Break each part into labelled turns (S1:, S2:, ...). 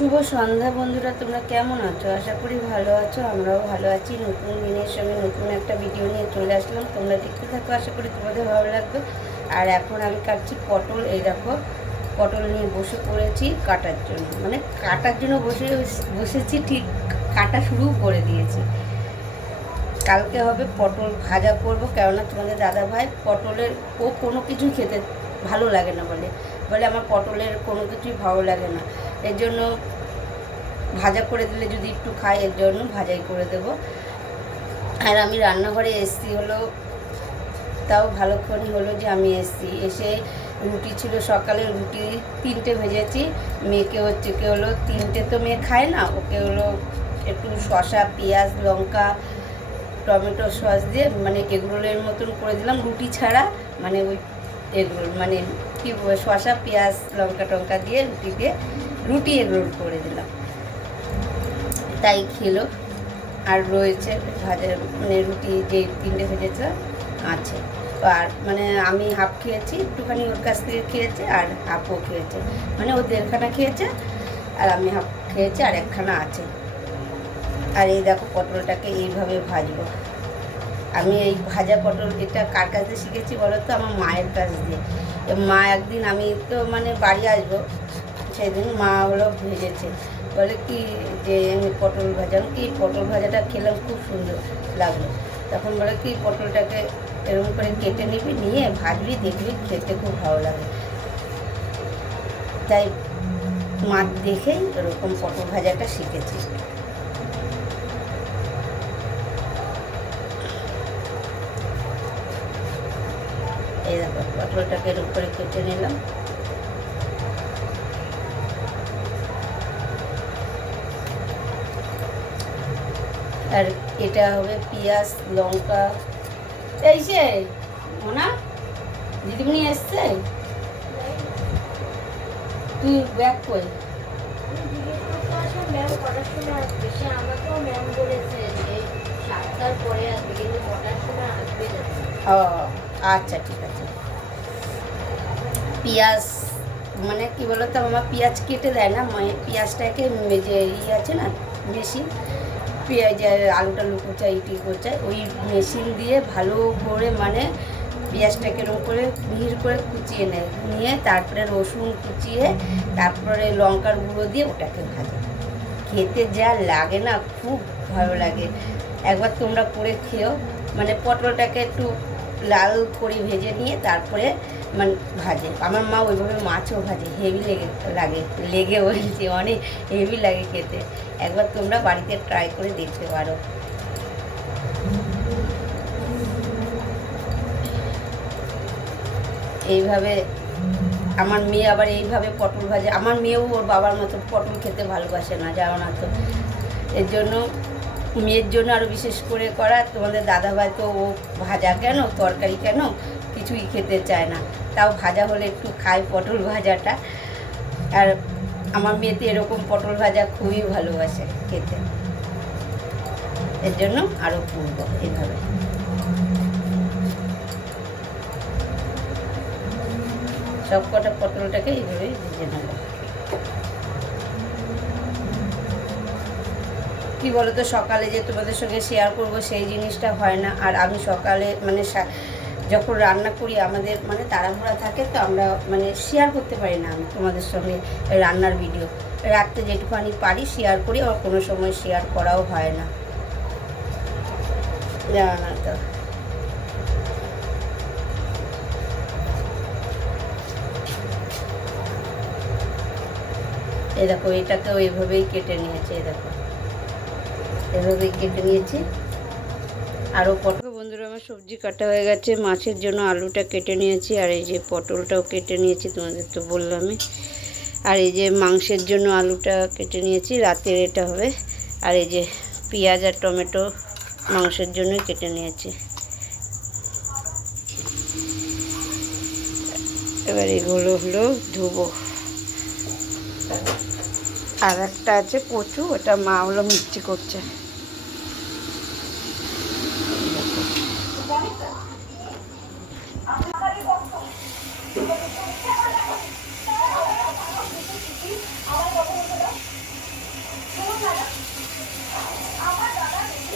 S1: শুভ সন্ধ্যা বন্ধুরা, তোমরা কেমন আছো? আশা করি ভালো আছো, আমরাও ভালো আছি। নতুন দিনের সঙ্গে নতুন একটা ভিডিও নিয়ে চলে আসলাম। তোমরা দেখতে থাকো, আশা করি তোমাদের ভালো লাগবে। আর এখন আমি কাটছি পটল। এই দেখো, পটল নিয়ে বসে পড়েছি কাটার জন্য। মানে কাটার জন্য বসে, বসেছি, ঠিক কাটা শুরু করে দিয়েছি। কালকে হবে পটল ভাজা করব, কেননা তোমাদের দাদা ভাই পটলের ও কোনো কিছু খেতে ভালো লাগে না বলে। বলে আমার পটলের কোনো কিছুই ভালো লাগে না। এর জন্য ভাজা করে দিলে যদি একটু খাই, এর জন্য ভাজাই করে দেব। আর আমি রান্নাঘরে এসছি হলো, তাও ভালোক্ষণই হলো যে আমি এসছি। এসে রুটি ছিল সকালে, রুটি তিনটে ভেজেছি। মেয়েকে হচ্ছে কে হলো, তিনটে তো মেয়ে খায় না, ওকে হলো একটু শসা, পেঁয়াজ, লঙ্কা, টমেটো সস দিয়ে মানে এগরোলের মতন করে দিলাম। রুটি ছাড়া মানে ওই এগরোল মানে কি শসা, পেঁয়াজ, লঙ্কা টঙ্কা দিয়ে রুটি দিয়ে রুটি এগরোল করে দিলাম। তাই খেলো। আর রয়েছে ভাজা মানে রুটি যে তিনটে ভেজেছে, আছে। আর মানে আমি হাফ খেয়েছি, একটুখানি ওর কাছ থেকে খেয়েছে আর হাফও খেয়েছে। মানে ও দেড়খানা খেয়েছে আর আমি হাফ খেয়েছি আর একখানা আছে। আর এই দেখো পটলটাকে এইভাবে ভাজবো। আমি এই ভাজা পটল এটা কার কাছ কাছে শিখেছি বলো তো? আমার মায়ের কাছ দিয়ে। মা একদিন আমি তো মানে বাড়ি আসব সেদিন মা হলো ভেজেছে। বলে, কি যে আমি পটল ভাজা? কি পটল ভাজাটা খেলাম, খুব সুন্দর লাগল। তখন বলে, কি পটলটাকে এরকম করে কেটে নিবি, নিয়ে ভাজবি, দেখবি, খেতে খুব ভালো লাগে। তাই মা দেখেই এরকম পটল ভাজাটা শিখেছি। এই দেখো, পটলটাকে এরকম করে কেটে নিলাম। আর এটা হবে পেঁয়াজ, লঙ্কা। এই যে, মোনা, দিদিমণি এসছে? তুই ব্যাগ কই। ও আচ্ছা ঠিক আছে। পেঁয়াজ মানে কি বলতো, আমার পেঁয়াজ কেটে দেয় না মানে পেঁয়াজটাকে যে ই আছে না, মেশিন। পেঁয়াজ আলু আলুটা লুকোচা ইটি কোচায় ওই মেশিন দিয়ে ভালো করে মানে পেঁয়াজটাকে এরকম করে মিহির করে কুচিয়ে নেয়। নিয়ে তারপরে রসুন কুচিয়ে, তারপরে লঙ্কার গুঁড়ো দিয়ে ওটাকে ভাজে। খেতে যা লাগে না, খুব ভালো লাগে। একবার তোমরা করে খেও মানে পটলটাকে একটু লাল করে ভেজে নিয়ে তারপরে মানে ভাজে। আমার মা ওইভাবে মাছও ভাজে, হেভি লেগে, লাগে, লেগে বলছি, অনেক হেভি লাগে খেতে। একবার তোমরা বাড়িতে ট্রাই করে দেখতে পারো। এইভাবে আমার মেয়ে আবার এইভাবে পটল ভাজে। আমার মেয়েও ওর বাবার মতো পটল খেতে ভালোবাসে না, জানো না তো। এর জন্য মেয়ের জন্য আরও বিশেষ করে করা, তোমাদের দাদাভাই তো ও ভাজা কেন, তরকারি কেন, কিছুই খেতে চায় না। তাও ভাজা হলে একটু খায় পটল ভাজাটা। আর আমার মেয়েতে এরকম পটল ভাজা খুবই ভালোবাসে খেতে। এর জন্য আরও পূর্ব এইভাবে সব কটা পটলটাকে এইভাবেই ভেজে নেব। কি বলো তো সকালে যে তোমাদের সঙ্গে শেয়ার করব সেই জিনিসটা হয় না। আর আমি সকালে মানে যখন রান্না করি, আমাদের মানে তাড়াহুড়া থাকে তো আমরা মানে শেয়ার করতে পারি না আমি তোমাদের সঙ্গে রান্নার ভিডিও রাত্রে যেটুখানি পারি শেয়ার করি আর কোনো সময় শেয়ার করাও হয় না। জানো তো। এই দেখো, এটাকেও এভাবেই কেটে নিয়েছে এই দেখো। এভাবেই কেটে নিয়েছি। আরও পটল বন্ধুরা, আমার সবজি কাটা হয়ে গেছে। মাছের জন্য আলুটা কেটে নিয়েছি, আর এই যে পটলটাও কেটে নিয়েছি, তোমাদের তো বললামই। আর এই যে মাংসের জন্য আলুটা কেটে নিয়েছি, রাতের এটা হবে। আর এই যে পেঁয়াজ আর টমেটো মাংসের জন্য কেটে নিয়েছি। এবার এগুলো হলো ধুবো। আর একটা আছে কচু, ওটা মা হলো মিষ্টি করছে।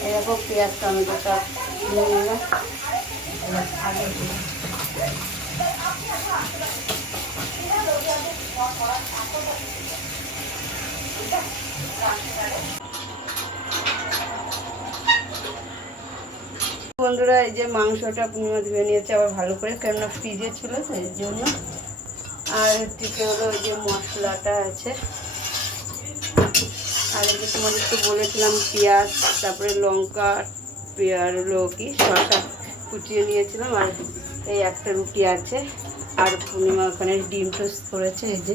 S1: এরকম পেঁয়াজ টমেটোটা নিয়ে নিলাম। বন্ধুরা এই যে মাংসটা পূর্ণিমা ধুয়ে নিয়েছে আবার ভালো করে কেননা ফ্রিজে ছিল তো এর জন্য। আর থেকে হলো ওই যে মশলাটা আছে। আর এই যে তোমাদেরকে বলেছিলাম পেঁয়াজ তারপরে লঙ্কা পেঁয়াজ হলো কি শসা কুচিয়ে নিয়েছিলাম আর এই একটা রুটি আছে। আর পূর্ণিমা ওখানে ডিম টোস্ট করেছে এই যে।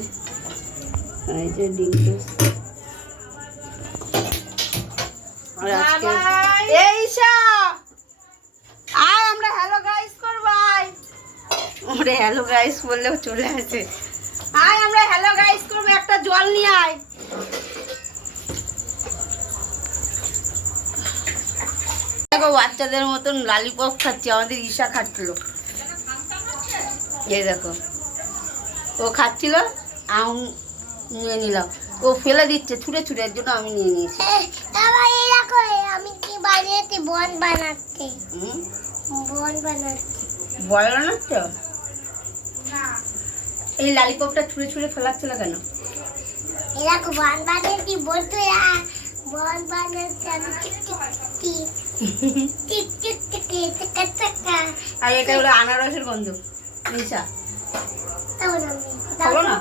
S1: এই যে ডিম টোস্ট। আর আজকে এই ঈশা আয় আমরা হ্যালো গাইস করবাই ওরে হ্যালো গাইস বললেও চলে আসে। আয় আমরা হ্যালো গাইস করব একটা জল নিয়ে আয়। দেখো বাচ্চাদের মতন লালিপপ খাচ্ছে আমাদের ঈশা খাচ্ছিল। এই দেখো ও খাচ্ছিল আমি নিয়ে নিলাম। ও ফেলে দিচ্ছে ছুঁড়ে ছুঁড়ে এর জন্য আমি নিয়ে নিয়েছি।
S2: আমি কি বানিয়েছি? বন বানাচ্ছি। বন বানাচ্ছি।
S1: বলো না তো এই লালিপপটা ছুঁড়ে ছুঁড়ে ফেলাচ্ছিল কেন? আর এটা হলো আনারসের গন্ধ। নিশা। খাব না?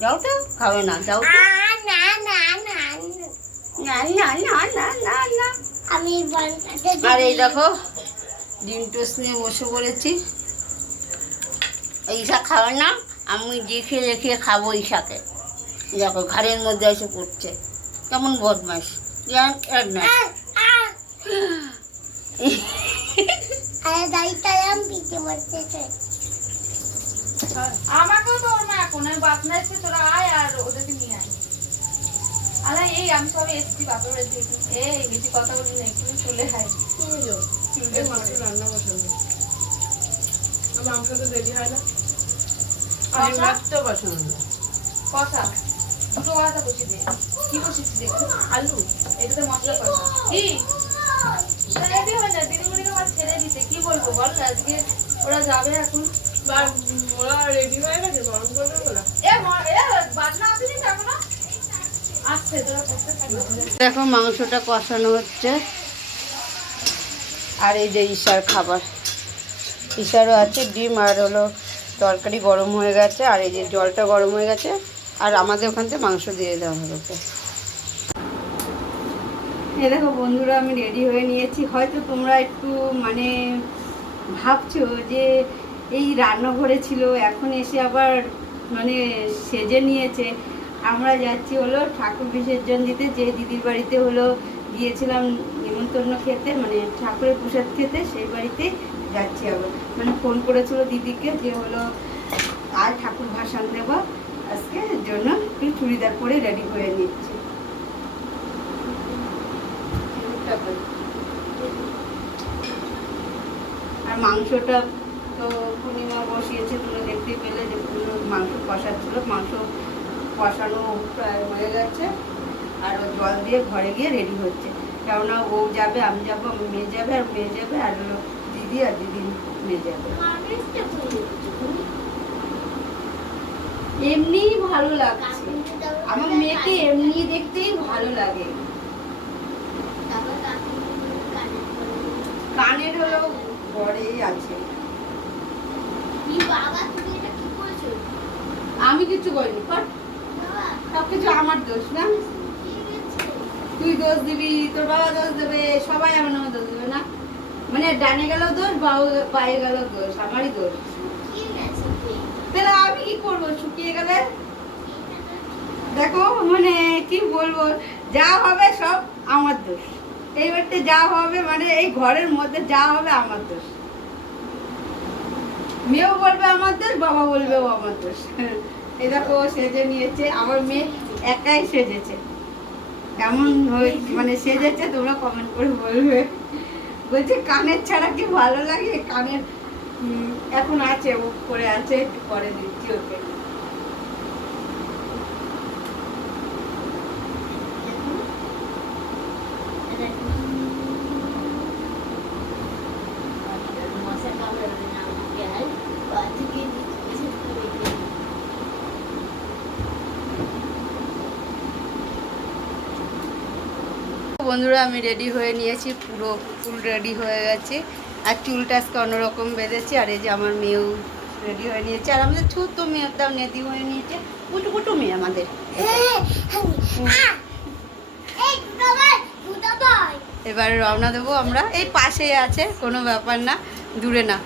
S1: যাও তো খাবে না যাও
S2: না না না
S1: না। না না না না না
S2: আমি
S1: আর এই দেখো ডিম টোস্ট নিয়ে বসে পড়েছি। এই ঈশা খাবে না? আমি দেখে দেখে খাব ঈশাকে দেখো ঘাড়ের মধ্যে এসে পড়ছে। কেমন বদমাস জান এক না।
S2: আরে দাঁড়িয়ে আমি পিঠে মরতে চাই
S3: আমাকেও তো এখন এসছে তোরা আয় আর ওদেরকে নিয়ে আয়। আরে এই আমি সবে এসছি বাপের বাড়ি থেকে। এই বেশি কথা বলি না একটু চলে আয়।
S4: রান্না বসানো। মাংস তো দেরি হয় না।
S3: কষা?
S4: আমি মাছটা
S3: কষা দুটো কথা বসিয়ে দে কি বসিয়েছি দেখি আলু এটাতে মশলা কষা কি রেডি হয়ে যায় দিদিমণিকে আমার ছেড়ে দিতে কি বলব বল আজকে ওরা যাবে এখন
S4: ওরা রেডি হয়ে গেছে গরম করবে
S3: এ আসেনি
S1: দেখো মাংসটা কষানো হচ্ছে আর এই যে ঈশার খাবার ঈশারও আছে ডিম আর হলো তরকারি গরম হয়ে গেছে, আর এই যে জলটা গরম হয়ে গেছে, আর আমাদের ওখান থেকে মাংস দিয়ে দেওয়া হবে ওকে এ দেখো বন্ধুরা, আমি রেডি হয়ে নিয়েছি। হয়তো তোমরা একটু মানে ভাবছ যে এই রান্নাঘরে ছিল, এখন এসে আবার মানে সেজে নিয়েছে। আমরা যাচ্ছি হলো ঠাকুর বিসর্জন দিতে, যে দিদির বাড়িতে হলো গিয়েছিলাম নিমন্ত্রণ খেতে মানে ঠাকুরের প্রসাদ খেতে, সেই বাড়িতে যাচ্ছি আবার মানে ফোন করেছিল দিদিকে যে হলো, আর ঠাকুর ভাসান দেব, আজকে জন্য একটু চুড়িদার পরে রেডি হয়ে নিচ্ছি। আর মাংসটা তো পূর্ণিমা বসিয়েছে, তোমরা দেখতে পেলে যে মাংস কষাচ্ছিল। মাংস কষানো প্রায় হয়ে গেছে, আর ও জল দিয়ে ঘরে গিয়ে রেডি হচ্ছে। কেননা ও যাবে, আমি যাব মেয়ে যাবে, আর মেয়ে যাবে, আর দিদি আর দিদি মেয়ে যাবে। এমনিই ভালো লাগছে। আমার মেয়েকে এমনি দেখতেই ভালো লাগে। কানের হলো ঘরেই আছে। আমি কিছু করিনি কর। সব কিছু আমার দোষ না? তুই দোষ দিবি তোর বাবা দোষ দেবে সবাই আমার নামে দোষ দেবে না? মানে ডানে গেলেও দোষ পায়ে গেলেও দোষ, আমারই দোষ। তাহলে আমি কি করব? শুকিয়ে গেলে? দেখো মানে কি বলব? যা হবে সব আমার দোষ। এই বাড়িতে যা হবে মানে এই ঘরের মধ্যে যা হবে আমার দোষ। মেয়েও বলবে আমার দোষ, বাবা বলবেও আমার দোষ। এই দেখো, সেজে নিয়েছে। আমার মেয়ে একাই সেজেছে। কেমন হয়ে- মানে সেজেছে, তোমরা কমেন্ট করে বলবে। বলছে, কানের ছাড়া কি ভালো লাগে? কানের এখন আছে, ও করে আছে, একটু পরে দিচ্ছি ওকে। বন্ধুরা আমি রেডি হয়ে নিয়েছি পুরো ফুল রেডি হয়ে গেছি আর চুলটা আজকে অন্যরকম বেঁধেছি আর এই যে আমার মেয়েও রেডি হয়ে নিয়েছে আর আমাদের ছোট্ট মেয়েটাও নেদি হয়ে নিয়েছে কুটু কুটু মেয়ে আমাদের এবার রওনা দেবো আমরা এই পাশেই আছে কোনো ব্যাপার না দূরে না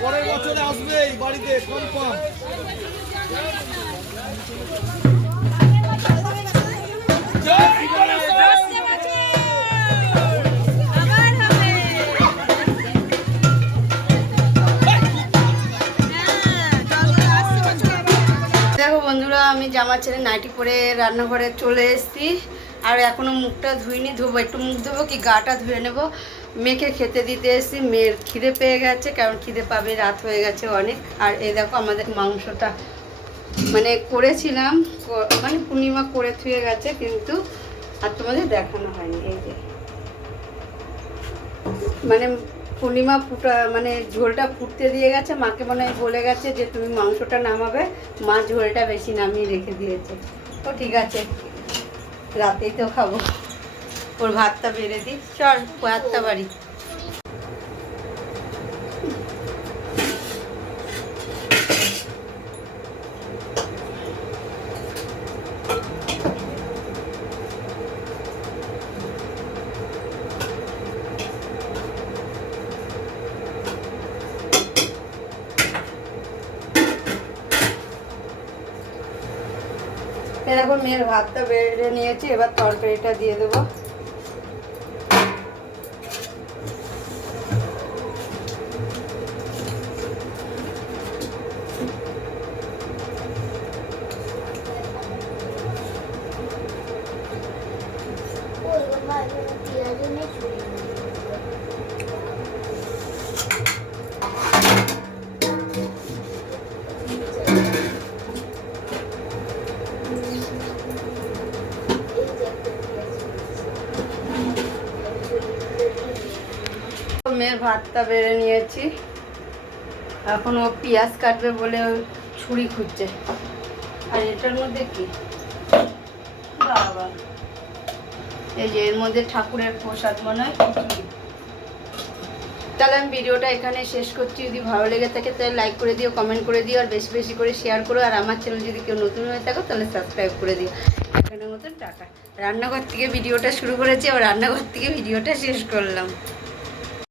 S5: পরের বছরে আসবে এই বাড়িতে কনফার্ম
S1: দেখো বন্ধুরা, আমি জামা ছেড়ে নাইটি পরে রান্নাঘরে চলে এসেছি। আর এখনও মুখটা ধুইনি, ধোবো, একটু মুখ ধোবো কি, গাটা ধুয়ে নেব। মেয়েকে খেতে দিতে এসেছি। মেয়ের খিদে পেয়ে গেছে, কারণ খিদে পাবে, রাত হয়ে গেছে অনেক। আর এই দেখো আমাদের মাংসটা মানে করেছিলাম মানে পূর্ণিমা করে থুয়ে গেছে, কিন্তু আর তোমাদের দেখানো হয়নি, এই যে। মানে পূর্ণিমা ফুটা মানে ঝোলটা ফুটতে দিয়ে গেছে, মাকে মনে হয় বলে গেছে যে তুমি মাংসটা নামাবে, মা ঝোলটা বেশি নামিয়ে রেখে দিয়েছে। তো ঠিক আছে, রাতেই তো খাব। ওর ভাতটা বেড়ে দিই। চল, ভাতটা বাড়ি। এরকম মেয়ের ভাতটা বেড়ে নিয়েছি, এবার তরকারিটা দিয়ে দেবো। মেয়ের ভাতটা বেড়ে নিয়েছি। এখন ও পেঁয়াজ কাটবে বলে ছুরি খুঁজছে। আর এটার মধ্যে কি? বাবা। এই যে এর মধ্যে ঠাকুরের প্রসাদ, মনে হয় তাহলে আমি ভিডিওটা এখানে শেষ করছি। যদি ভালো লেগে থাকে তাহলে লাইক করে দিও কমেন্ট করে দিও, আর বেশি বেশি করে শেয়ার করো। আর আমার চ্যানেল যদি কেউ নতুন হয়ে থাকো তাহলে সাবস্ক্রাইব করে দিও। এখানের মতন টাটা। রান্নাঘর থেকে ভিডিওটা শুরু করেছি, আবার রান্নাঘর থেকে ভিডিওটা শেষ করলাম।